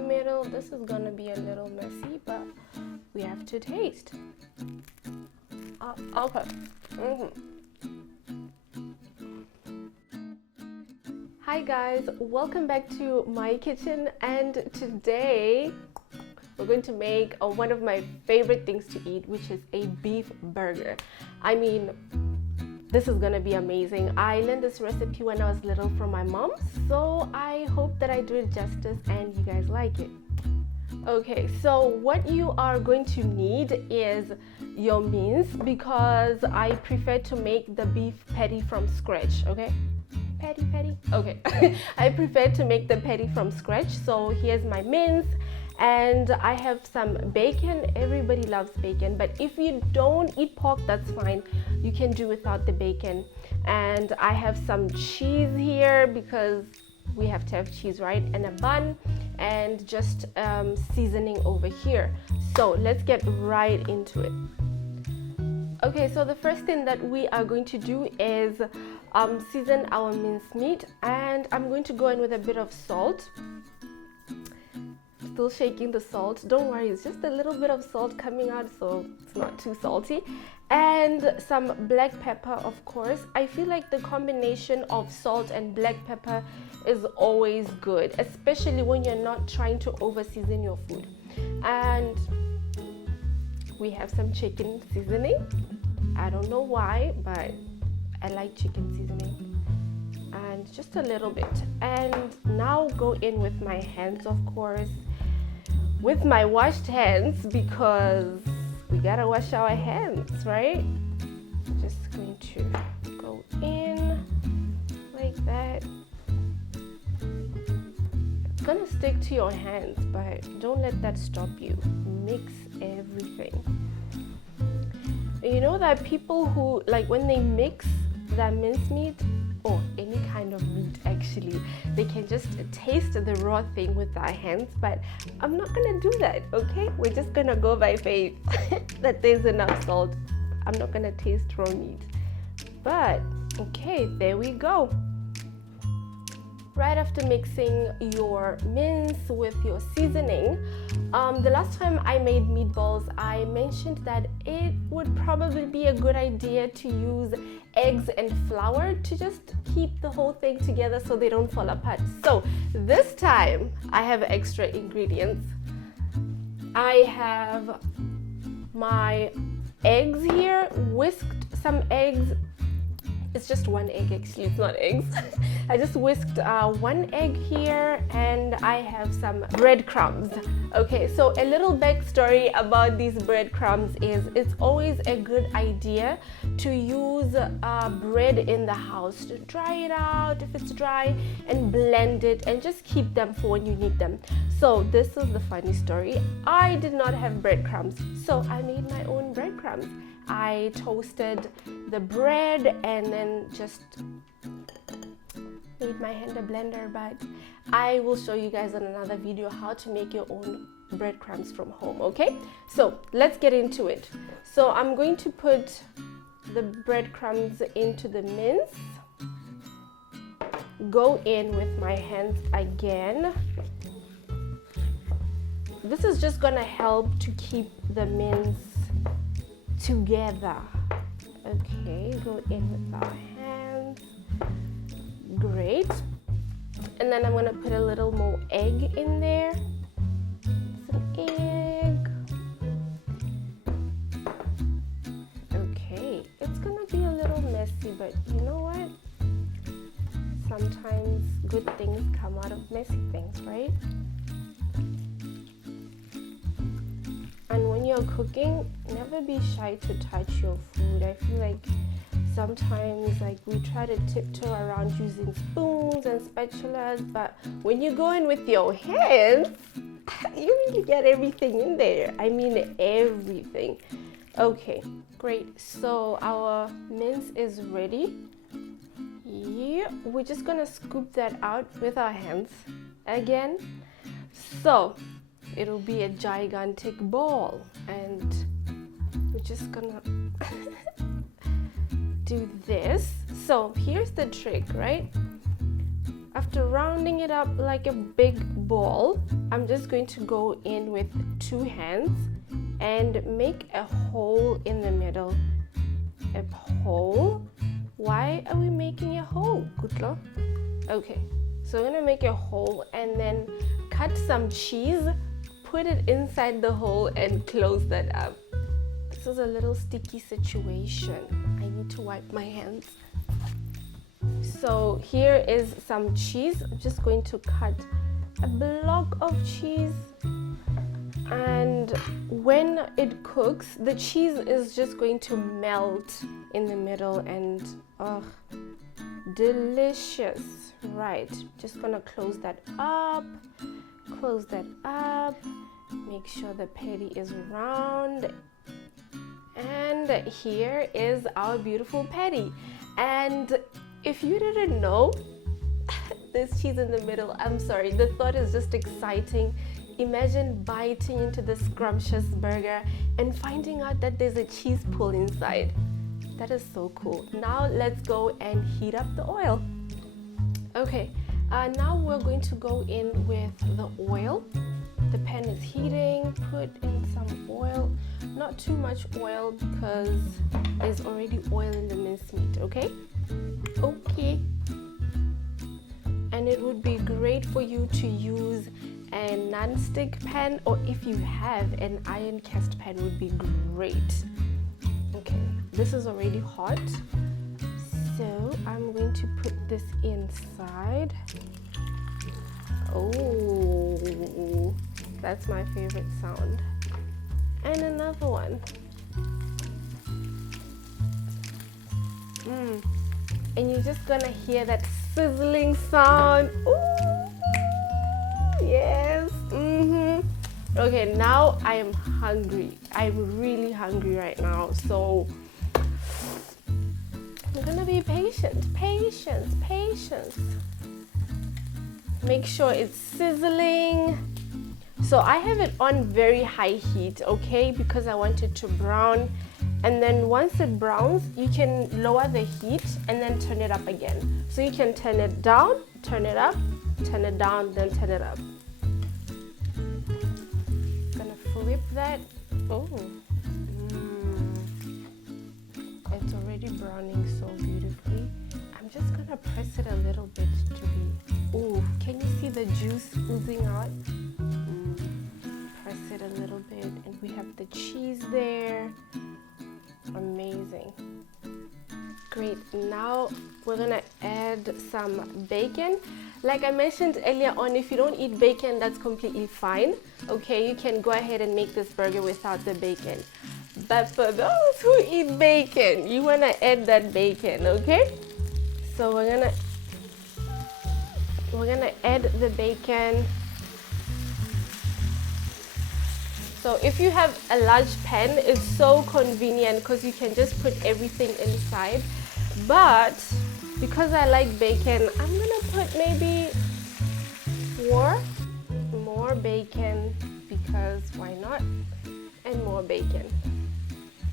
Middle. This is gonna be a little messy, but we have to taste. Okay. Hi guys, welcome back to my kitchen, and today we're going to make one of my favorite things to eat, which is a beef burger. I mean, this is gonna be amazing. I learned this recipe when I was little from my mom, so I hope that I do it justice and you guys like it. Okay, so what you are going to need is your mince, because I prefer to make the beef patty from scratch. Okay, patty. Okay, I prefer to make the patty from scratch. So here's my mince, and I have some bacon. Everybody loves bacon, but if you don't eat pork, that's fine. You can do without the bacon. And I have some cheese here because we have to have cheese, right? And a bun, and just seasoning over here. So let's get right into it. Okay, so the first thing that we are going to do is season our minced meat, and I'm going to go in with a bit of salt. Still shaking the salt. Don't worry, it's just a little bit of salt coming out, so it's not too salty. And some black pepper, of course. I feel like the combination of salt and black pepper is always good, especially when you're not trying to over season your food. And we have some chicken seasoning. I don't know why, but I like chicken seasoning. And just a little bit. And now go in with my hands, of course, with my washed hands, because we gotta wash our hands, right? Just going to go in like that. It's gonna stick to your hands, but don't let that stop you. Mix everything. You know that people who, like, when they mix that mincemeat, or any kind of meat actually, they can just taste the raw thing with their hands, but I'm not gonna do that, okay? We're just gonna go by faith that there's enough salt. I'm not gonna taste raw meat. But okay, there we go. Right after mixing your mince with your seasoning, the last time I made meatballs, I mentioned that it would probably be a good idea to use eggs and flour to just keep the whole thing together so they don't fall apart. So this time I have extra ingredients. I have my eggs here, whisked some eggs. It's just one egg actually, it's not eggs. I just whisked one egg here, and I have some breadcrumbs. Okay, so a little backstory about these breadcrumbs is it's always a good idea to use bread in the house to dry it out if it's dry, and blend it and just keep them for when you need them. So this is the funny story. I did not have breadcrumbs, so I made my own breadcrumbs. I toasted the bread and then just made my hand a blender, but I will show you guys in another video how to make your own breadcrumbs from home, okay? So let's get into it. So I'm going to put the breadcrumbs into the mince, go in with my hands again. This is just gonna help to keep the mince together. Okay, go in with our hands. Great. And then I'm gonna put a little more egg in there. Some egg. Okay, it's gonna be a little messy, but you know what? Sometimes good things come out of messy things, right? And when you're cooking, never be shy to touch your food. I feel like sometimes we try to tiptoe around using spoons and spatulas, but when you go in with your hands, you really get everything in there. I mean everything. Okay, great. So our mince is ready. Yeah, we're just gonna scoop that out with our hands again. So it'll be a gigantic ball, and we're just gonna do this. So here's the trick, right? After rounding it up like a big ball, I'm just going to go in with 2 hands and make a hole in the middle. A hole? Why are we making a hole, Kutlo? Okay, so we're gonna make a hole and then cut some cheese, put it inside the hole and close that up. This is a little sticky situation. I need to wipe my hands. So here is some cheese. I'm just going to cut a block of cheese, and when it cooks, the cheese is just going to melt in the middle and delicious. Right, just gonna close that up, make sure the patty is round, and here is our beautiful patty. And if you didn't know, this cheese in the middle, I'm sorry, the thought is just exciting. Imagine biting into the scrumptious burger and finding out that there's a cheese pool inside. That is so cool. Now let's go and heat up the oil. Okay, now we're going to go in with the oil. The pan is heating. Put in some oil, not too much oil because there's already oil in the mincemeat, okay? Okay. And it would be great for you to use a non-stick pan, or if you have an iron cast pan, would be great. Okay, this is already hot, so I'm going to put this inside. Oh, that's my favorite sound. And another one. And you're just gonna hear that sizzling sound. Ooh, yes. Okay, now I am hungry. I'm really hungry right now, so I'm gonna be patient. Patience. Make sure it's sizzling. So I have it on very high heat, okay, because I want it to brown. And then once it browns, you can lower the heat and then turn it up again. So you can turn it down, turn it up, turn it down, then turn it up. Gonna flip that. Oh, it's already browning so beautifully. I'm just gonna press it a little bit to be. Oh, can you see the juice oozing out? Press it a little bit, and we have the cheese there. Amazing. Great. Now we're gonna add some bacon. Like I mentioned earlier on, if you don't eat bacon, that's completely fine. Okay, you can go ahead and make this burger without the bacon. But for those who eat bacon, you wanna add that bacon, okay? So we're gonna add the bacon. So if you have a large pan, it's so convenient because you can just put everything inside. But because I like bacon, I'm gonna put maybe 4 more bacon, because why not? And more bacon.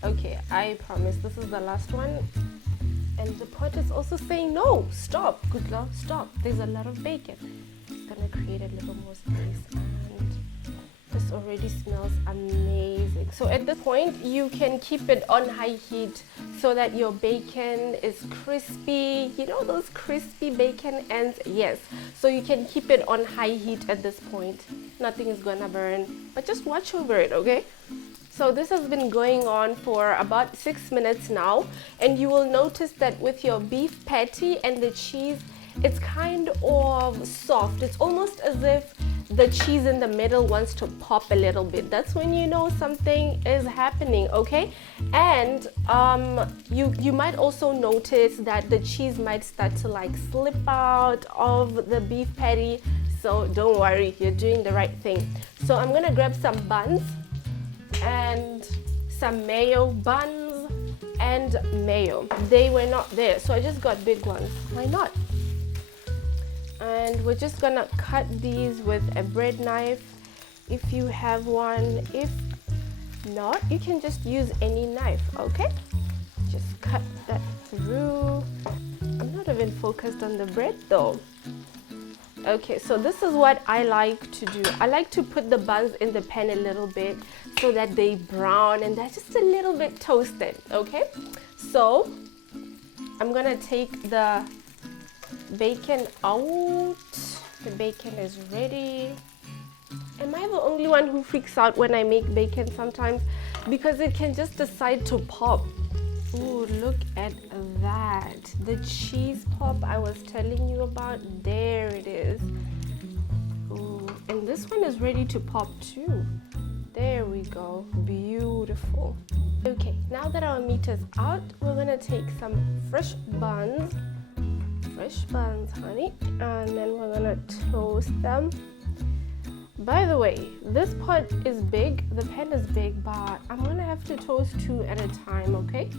Okay, I promise this is the last one. And the pot is also saying no, stop, good lord, stop. There's a lot of bacon. It's gonna create a little more space. This already smells amazing. So at this point, you can keep it on high heat so that your bacon is crispy. You know those crispy bacon ends? Yes. So you can keep it on high heat at this point. Nothing is gonna burn, but just watch over it, okay? So this has been going on for about 6 minutes now, and you will notice that with your beef patty and the cheese, it's kind of soft. It's almost as if the cheese in the middle wants to pop a little bit. That's when you know something is happening, okay? And you might also notice that the cheese might start to like slip out of the beef patty. So don't worry, you're doing the right thing. So I'm gonna grab some buns and some mayo, buns and mayo. They were not there, so I just got big ones. Why not? And we're just gonna cut these with a bread knife if you have one. If not, you can just use any knife, okay? Just cut that through. I'm not even focused on the bread though. Okay, so this is what I like to do. I like to put the buns in the pan a little bit so that they brown and they're just a little bit toasted, okay? So I'm gonna take the bacon out. The bacon is ready. Am I the only one who freaks out when I make bacon sometimes? Because it can just decide to pop. Ooh, look at that. The cheese pop I was telling you about, there it is. Ooh, and this one is ready to pop too. There we go, beautiful. Okay, now that our meat is out, we're gonna take some fresh buns, honey, and then we're gonna toast them. By the way, this pot is big, the pan is big, but I'm gonna have to toast 2 at a time, okay?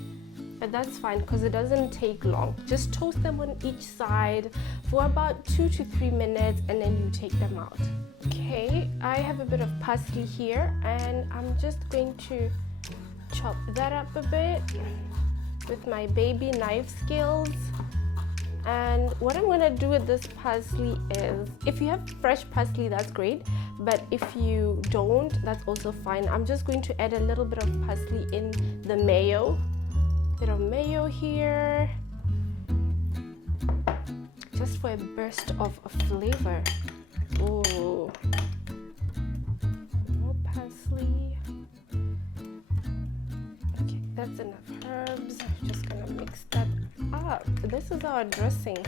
But that's fine because it doesn't take long. Just toast them on each side for about 2 to 3 minutes and then you take them out. Okay, I have a bit of parsley here and I'm just going to chop that up a bit with my baby knife skills. And what I'm gonna do with this parsley is, if you have fresh parsley, that's great, but if you don't, that's also fine. I'm just going to add a little bit of parsley in the mayo. Bit of mayo here, just for a burst of flavor. Ooh, more parsley. Okay, that's enough herbs. I'm just gonna mix that up. This is our dressing.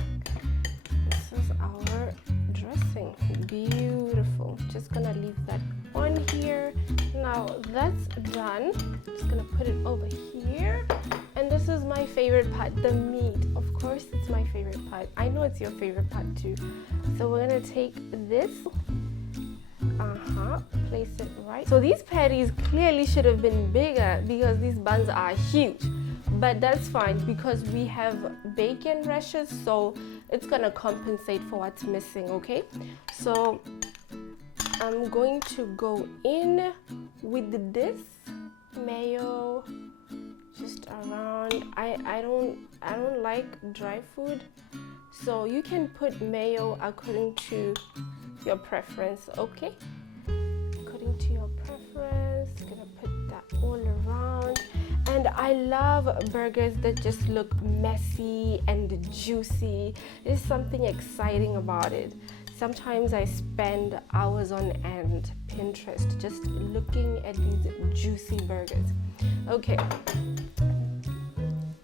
Beautiful. Just gonna leave that on here. Now that's done. Just gonna put it over here. And this is my favorite part, the meat. Of course, it's my favorite part. I know it's your favorite part too. So we're gonna take this, place it right. So these patties clearly should have been bigger because these buns are huge. But that's fine because we have bacon rashers, so it's gonna compensate for what's missing, okay? So I'm going to go in with this mayo just around. I don't like dry food, so you can put mayo according to your preference, okay? According to your preference, gonna put that all around. And I love burgers that just look messy and juicy. There's something exciting about it. Sometimes I spend hours on end Pinterest just looking at these juicy burgers. Okay,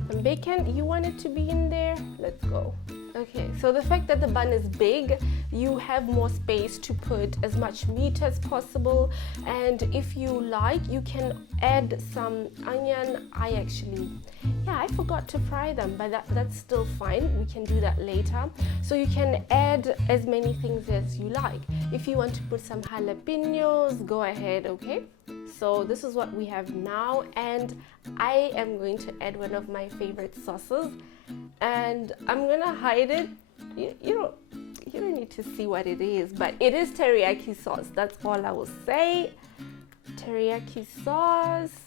some bacon, you want it to be in there? Let's go. Okay, so the fact that the bun is big, you have more space to put as much meat as possible, and if you like, you can add some onion. I forgot to fry them, but that's still fine. We can do that later. So you can add as many things as you like. If you want to put some jalapenos, go ahead, okay? So this is what we have now, and I am going to add one of my favorite sauces, and I'm gonna hide it. You don't need to see what it is, but it is teriyaki sauce. That's all I will say. Teriyaki sauce,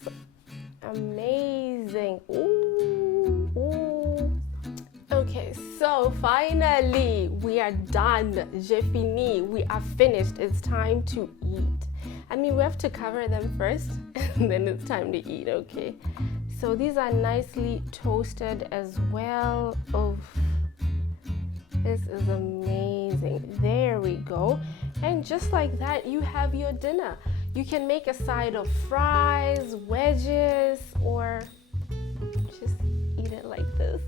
amazing. Ooh. Okay, so finally we are done. J'ai fini. We are finished. It's time to eat. I mean, we have to cover them first and then it's time to eat, okay? So these are nicely toasted as well. Oh, this is amazing. There we go. And just like that, you have your dinner. You can make a side of fries, wedges, or just eat it like this.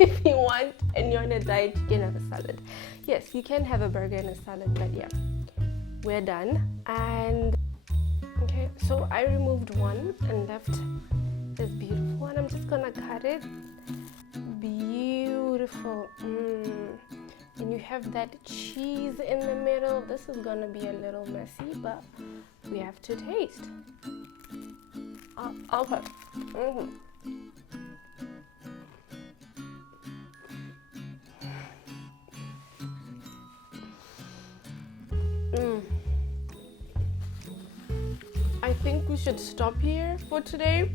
If you want and you're on a diet, you can have a salad. Yes, you can have a burger and a salad, but yeah, we're done. And okay, so I removed one and left this beautiful one. I'm just gonna cut it. Beautiful. And you have that cheese in the middle. This is gonna be a little messy, but we have to taste. Okay. I think we should stop here for today.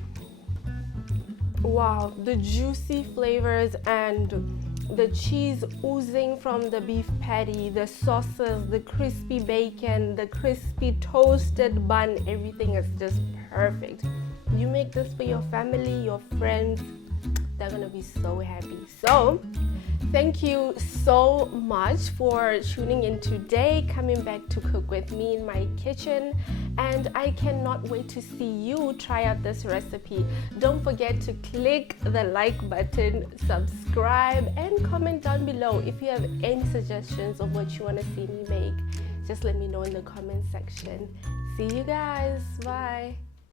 Wow, the juicy flavors and the cheese oozing from the beef patty, the sauces, the crispy bacon, the crispy toasted bun, everything is just perfect. You make this for your family, your friends, they're gonna be so happy. So thank you so much for tuning in today, coming back to cook with me in my kitchen, and I cannot wait to see you try out this recipe. Don't forget to click the like button, subscribe, and comment down below if you have any suggestions of what you want to see me make. Just let me know in the comment section. See you guys. Bye.